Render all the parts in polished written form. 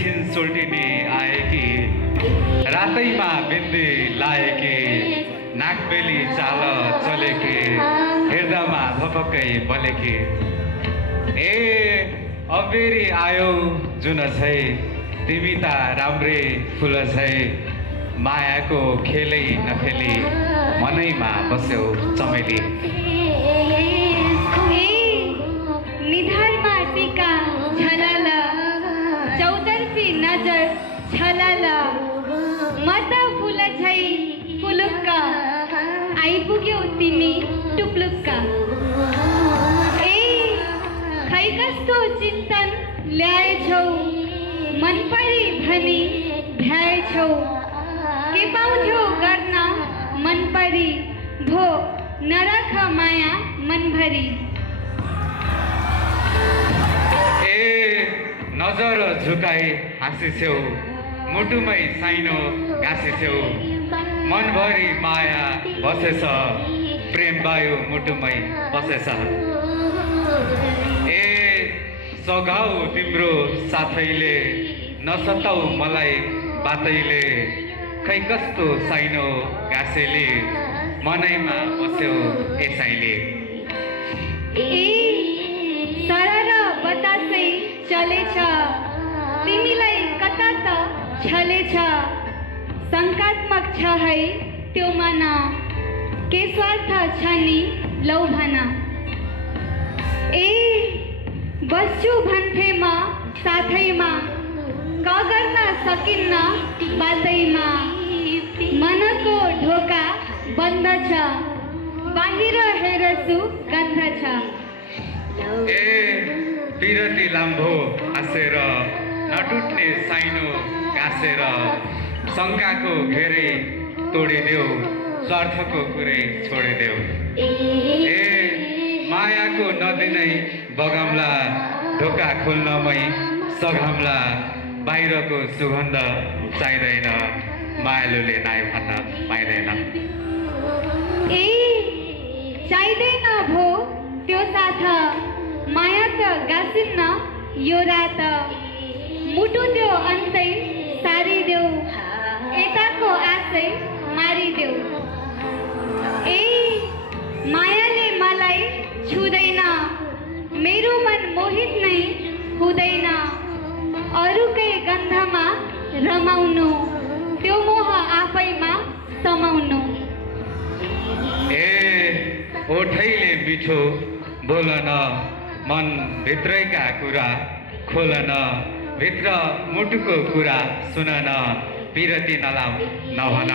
एकैछिन सोल्टिने आएकी रातैमा बिन्दी लाएकी नाकबेली चाल चलेकी हृदयमा भपक्कै बलेकी ए अबेरी आयौ जुन छै तिमी त राम्रै फुल छै मायाको खेलै नखेली मनैमा बस्यौ चमेली निधारमा टीका झलाला चौतर्फी नजर छलाला मत फुल झै फुलुक्का आइपुग्यौ तिमी टुप्लुक्का ए खै कस्तो चिन्तन ल्याएछौ मन परी भनी भ्याएछौ के पाउँछौ गर्न मन परी भो नरख माया मनभरी ए नजर झुकाई हाँसिछौ मुटुमै साइनो गाँसिछौ मनभरि माया बसेछ प्रेम वायु मुटुमै बसेछ ए सघाउ तिम्रो साथैले नसताउ मलाई बातैले खै कस्तो साइनो गाँसेले मनैमा बस्यौ एसाइले ए सरर बतासै चलेछ तिमीलाई कता त छलेछ शङ्कात्मक छ है त्यो मन के स्वार्थ छ नि लौ भन ए बस्छु भन्थे म साथैमा क गर्न सकिन्न बातैमा मनको ढोका बन्द छ बाहिर हेर्छु गन्ध छ ए पिरती लाम्भो हाँसेर नटुट्ने साइनो गाँसेर शङ्काको घेरै तोडिदेऊ स्वार्थको कुरै छोडिदेऊ ए मायाको नदी नै बगाम्ला ढोका खोल्नमै सघाम्ला बाहिरको सुगन्ध चाहिँदैन मायालुले नाइ भन्न पाइँदैन ए चाहिँदैन भो त्यो साथ माया त गाँसिन्न यो रात मुटु त्यो अन्तै सारिदेऊ यताको आशै मारिदेऊ ए मायाले मलाई छुँदैन मेरो मन मोहित नै हुँदैन अरूकै गन्धमा रमाउनु त्यो मोह आफैमा समाउनु ए ओठैले मिठो बोलन मन भित्रैका कुरा खोलन भित्र मुटुको कुरा सुनन पिरती नलाम नभन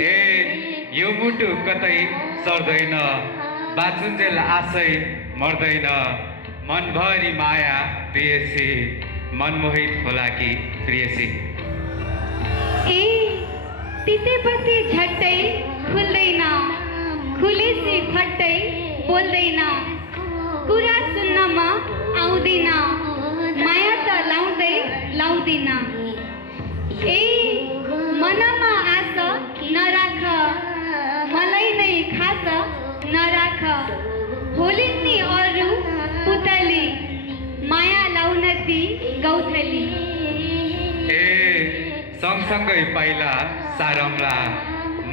ए यो मुटु कतै सर्दैन बाचुन्जेल आशै मर्दैन मनभरि माया प्रियसी मनमोहित होला कि प्रियसी ए तितेपति झट्टै खुल्दैन खुलेसी फट्टै बोल्दैन कुरा सुन्नमा आउँदिन माया त लाउँदिन ए मनमा आश नराख मलाई नै खास नराख होलिन् नि अरू पुतली माया लाउन ती गौथली ए सँगसँगै पाइला सारम्ला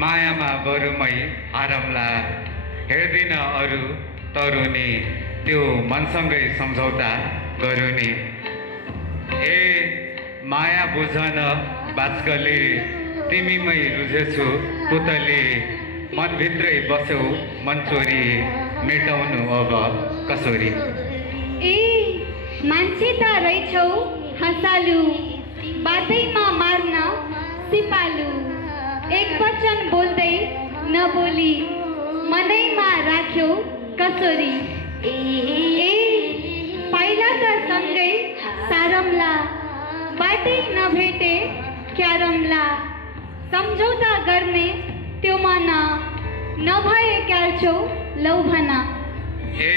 मायामा बरुमै हारम्ला हेर्दिन अरू तरुनी त्यो मनसँगै सम्झौता गरुनी ए माया बुझन बाचकले तिमीमै रुझेछु पुतली मनभित्रै बस्यौ मनचोरी मेटाउनु अब कसोरी ए मान्छे त रहेछौ हँसालु बातैमा मार्न सिपालु एक वचन बोल्दै नबोली मनैमा राख्यौ कसोरी ए पहिला त सँगै सारम्ला बाटै नभेटे क्यारम्ला सम्झौता गर्ने त्यो मन नभए क्याल्छौ लौ भन ए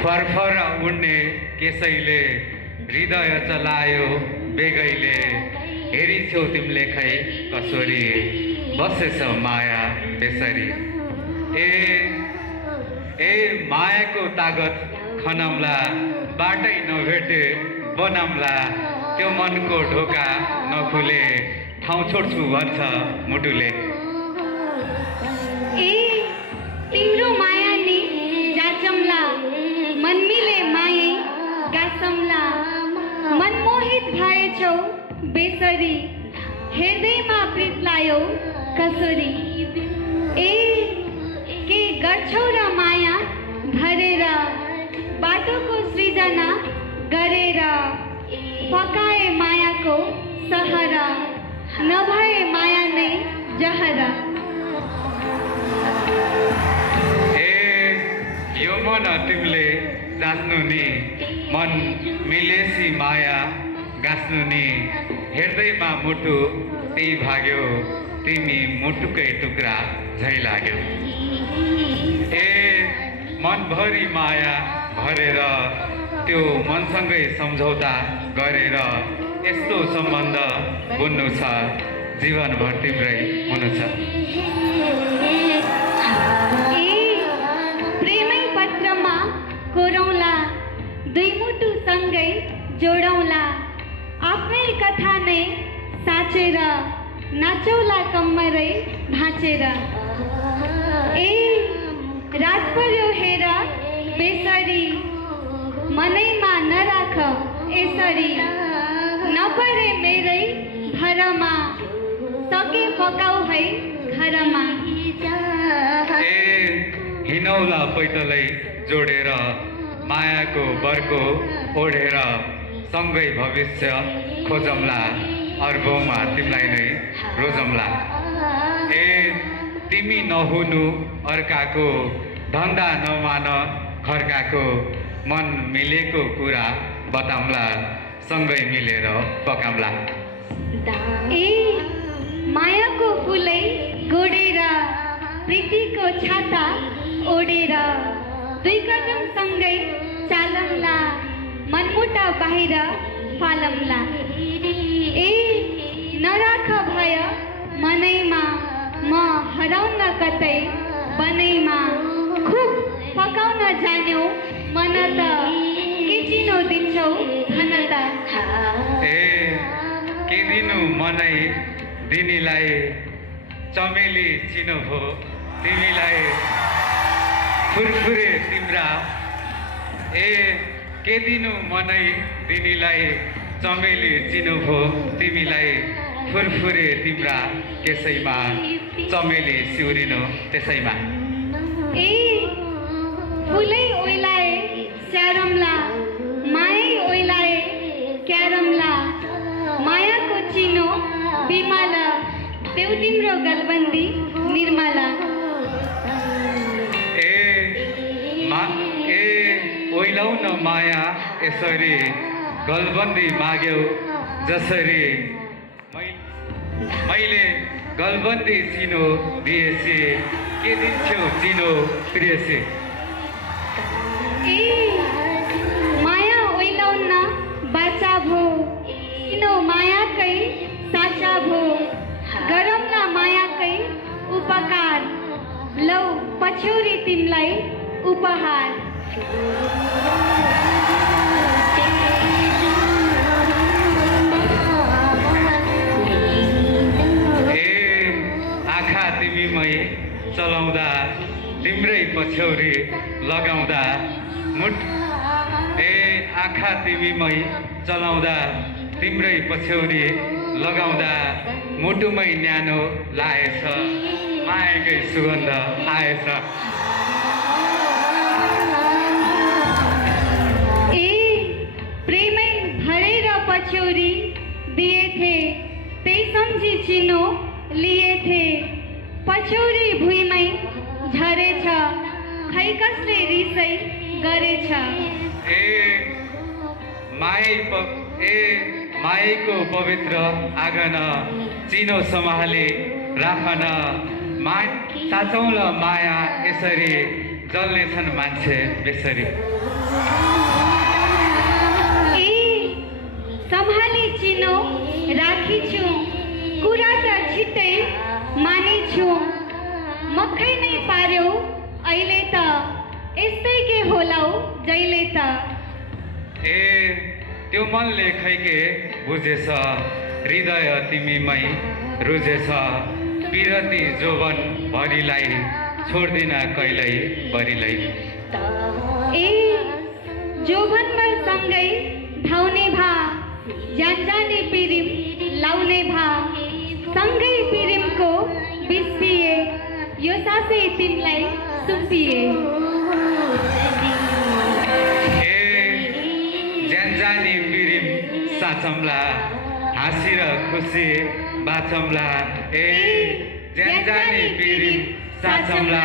फरफर उड्ने केसैले हृदय चलायो बेगैले हेरिछौ तिमीले खै कसोरी बसेछ माया बेसरी ए मायाको तागत खनमला बाटै नभेटे बनाउँला त्यो मनको ढोका नखुले ठाउँ छोड्छु भन्छ मुटुले। ए तिम्रो माया नि जाचम्ला मन मिले माये गासम्ला मनमोहित भएछौ बेसरी हृदयमा प्रीत लायौ कसरी। ए के गर्छौ र माया धरेर बाटोको सृजना गरेर पकाए मायाको सहर नभए माया नै जहर। ए यो मन तिमीले जान्नु नि मन मिलेसी माया गाँच्नु नि हृदयमा मुटु त्यही भाग्यो तिमी मुटुकै टुक्रा झै लाग्यो। ए मनभरि माया भरेर त्यो मनसँगै सम्झौता गरेर यस्तो सम्बन्ध बुन्नु छ जीवनभर तिम्रै हुनु छ। ए प्रेमै पत्रमा कोरौँला दुई मुटु सँगै जोडौँला आफ्नै कथा नै साँचेर नाचौला कम्मरै भाँचेर। ए रात पर्यो हेर बेसरी मनैमा नराख यसरी नपरे मेरै भरमा सके पकाउ है घरमा। ए हिनौला पैदलै जोडेर मायाको बर्को ओढेर सँगै भविष्य खोजौँला अर्बौँमा तिमीलाई नै रोजौँला। ए तिमी नहुनु अर्काको धन्दा नमान खर्काको मन मिलेको कुरा बताउँला सँगै मिलेर पकाउँला। ए मायाको फुलै गोडेर प्रीतिको छाता ओढेर दुई कदम सँगै चालौँला मनमुटा बाहिर फालौँला। ए नराख भय मनैमा म हराउन कतै बनैमा खुब पकाउन जान्यौ मन त के चिनो दिन्छौ भन त। ए के दिनु मनै दिनीलाई चमेली चिनो भो तिमीलाई फुरफुरे तिम्रा। ए के दिनु मनै दिनीलाई चमेली चिनो भो तिमीलाई फुरफुरे तिम्रा केसैमा चमेली सिउरिनु त्यसैमा। ए फुलै ओइलाए स्यारमला मायै ओइलाए क्यारमला मायाको चिनो बिमला त्यो तिम्रो गलबन्दी निर्मला। ए ओइलाउ न माया यसरी गलबन्दी माग्यौ जसरी मैले गलबन्दी चिनो दिएसी के दिन्छौ चिनो प्रियसी। ए माया ओइलाउन बाचा भो चिनो मायाकै साचा भो गरौँला मायाकै उपकार लौ पछ्यौरी तिमीलाई उपहार। तिमीमै चलाउँदा तिम्रै पछ्यौरी लगाउँदा ए आँखा तिमीमै चलाउँदा तिम्रै पछ्यौरी लगाउँदा मुटुमै न्यानो लाएछ मायाकै सुगन्ध आएछ। ए प्रेमै भरेर पछ्यौरी दिएथे त्यही सम्झी चिनो लिएथे पछ्यौरी भुइँमै झरेछ खै कसले रिसै गरेछ। ए मायैको पवित्र आँगन चिनो सम्हाली राखन साँचौँला माया यसरी जल्नेछन् मान्छे बेसरी। ए सम्हाली चिनो राखिछु कुरा त छिट्टै मानिछु मखै नै पार्यौ अहिले त यस्तै के होलाउ जहिले त। ए त्यो मनले खैके बुझेछ हृदय तिमीमै रुझेछ पिरती जोवन भरिलाई छोड्दिन कहिल्यै बरिलाई ए जोभनभर सँगै धाउने भा जाने पिरिम लाउने भा सँगै पिरिमको बिस्पिए यो सासै तिमीलाई सुम्पिए जानी पिरिम साचम्ला हाँसी र खुसी बाचम्ला ए जानी पिरिम साचम्ला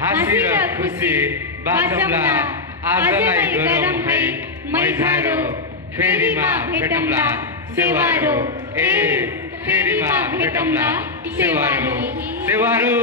हाँसी र खुसी बाचम्ला आजलाई गरम भई मैझारो फेरिमा भेटम्ला सेवारो ए फेरिमा भेटम्ला सेवारो सेवारो